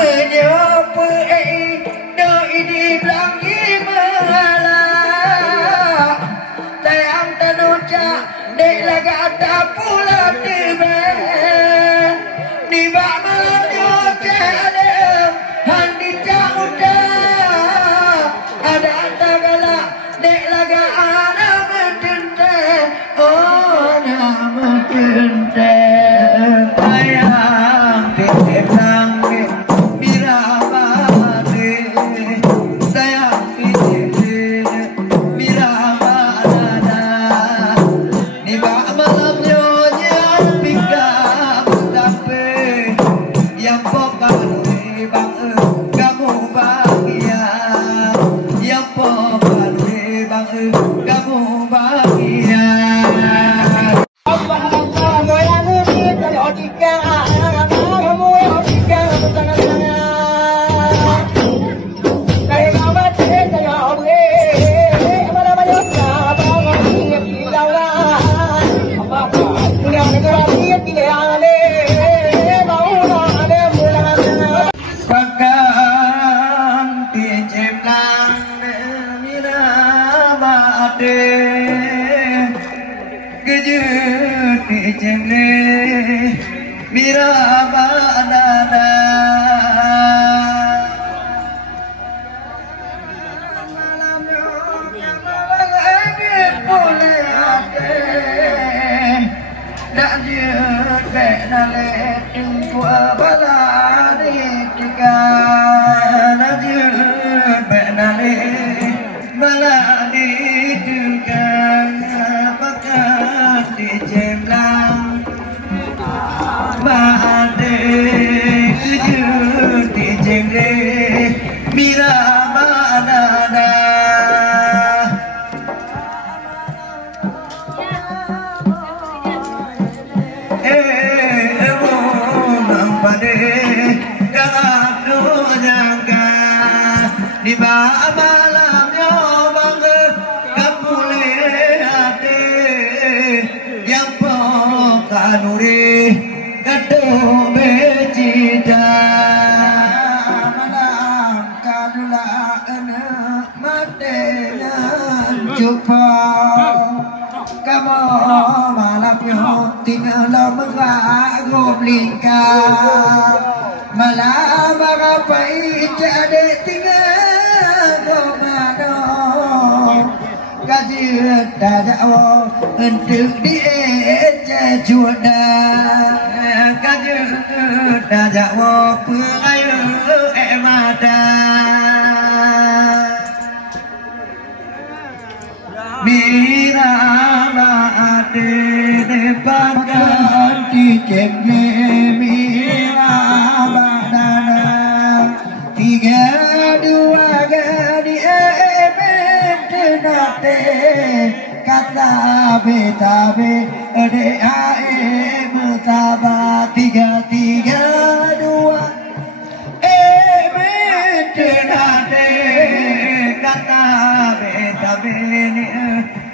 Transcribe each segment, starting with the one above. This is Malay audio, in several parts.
menyapa doi di belangi malah tayang tanuca dek laga ada pula tiba di bak malamnya ada handi camuda ada tagala dek laga ada mentente oh nama mentente ayam titip langit birabade sayang titip birabada di bak malamnya pika tapi yang pokok bang kamu bahagia yang pokok bang kamu bahagia Mira banana malam yang malam boleh ada dak dia dek nale info baladi tiga dak dia dek nale baladi tiga pakai di jemblang Bade kejut di jengre mira banana pade kalau nyangka di malamnya bangga kapule hati yang pokanuri kado becida malam kadula anak matenya jumpa kamu malamnya tinggal mengagup lingkar malam apa jadi tinggal kemana kajian dakwah untuk dieja juda kajian dakwah pengayu emada Mira baade depan di jemne mira badana tiga dua gadi bentenate kata betabe ade ae mutaba tiga tiga dua bentenate kata betabe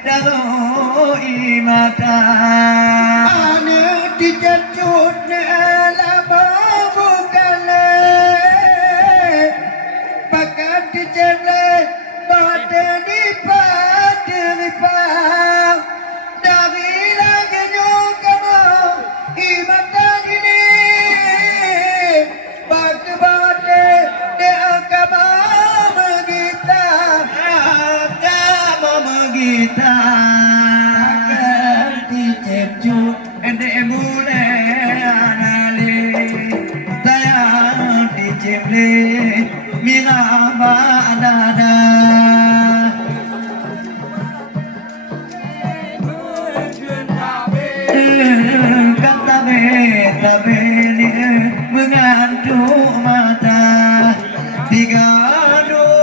dalam imata ane dijacut lama bukan pakai dijele badan di padang dari lagi juga imata ini pakai badan dia kamu begita kita akan dicecut ende mule anale sayang diceple mina badana kata betabe mengantuk mata tiga dua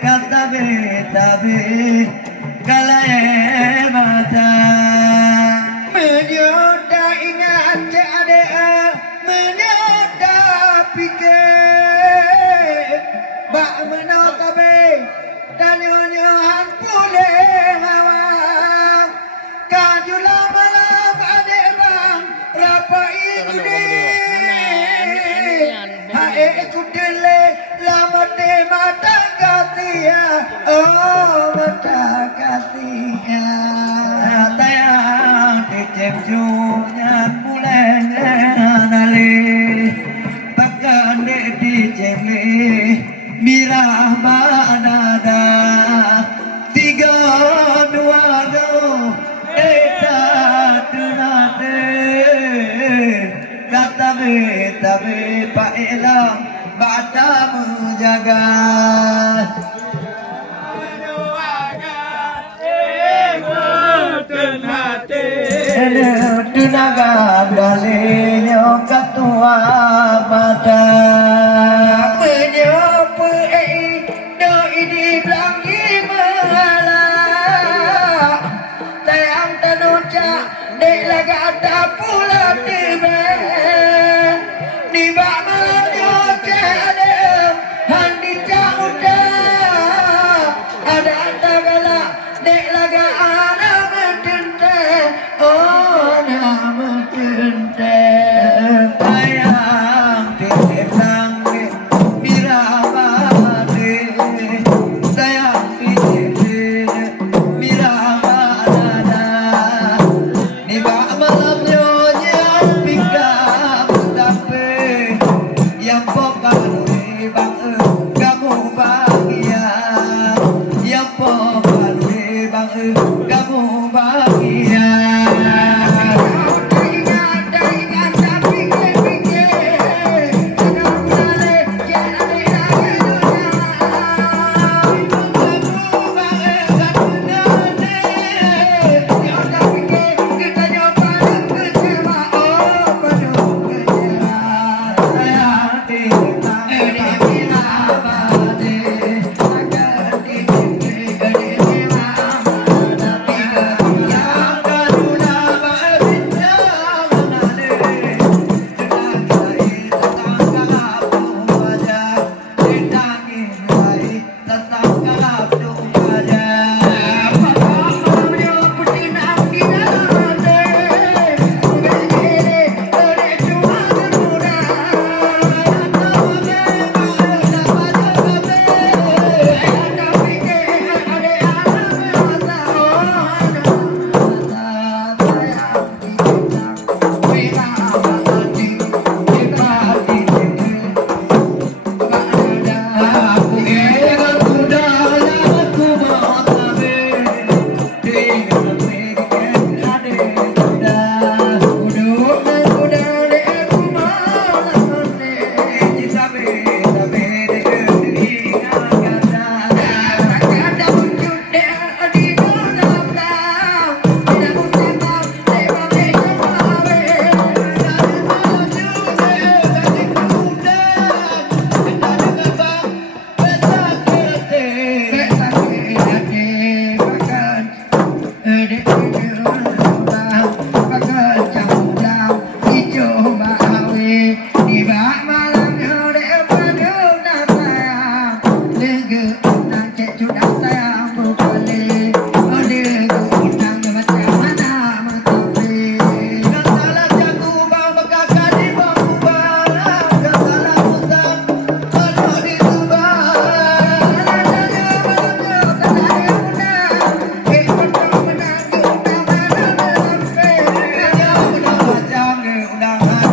kata betabe kalai mata menyoda ingat ada menyoda kudele lama de mata katia oh mata katia tayang de cemjunya bulan nale bahkan di cemle mirah manada tiga dua do eta tunate kata be pak elang bata menjaga tunaga dalenya ketua mata menyopo do ini belangi mala tayang tanuca dek laga ada pula tiba di bak malamnya ada handi camuda ada tagala dek laga ada mentente oh nama mentente sayang titip langit mirabade sayang titip mirabada di bak malamnya pika tapi yang pokok bang kamu bahagia yang pokok bang kamu bahagia Udang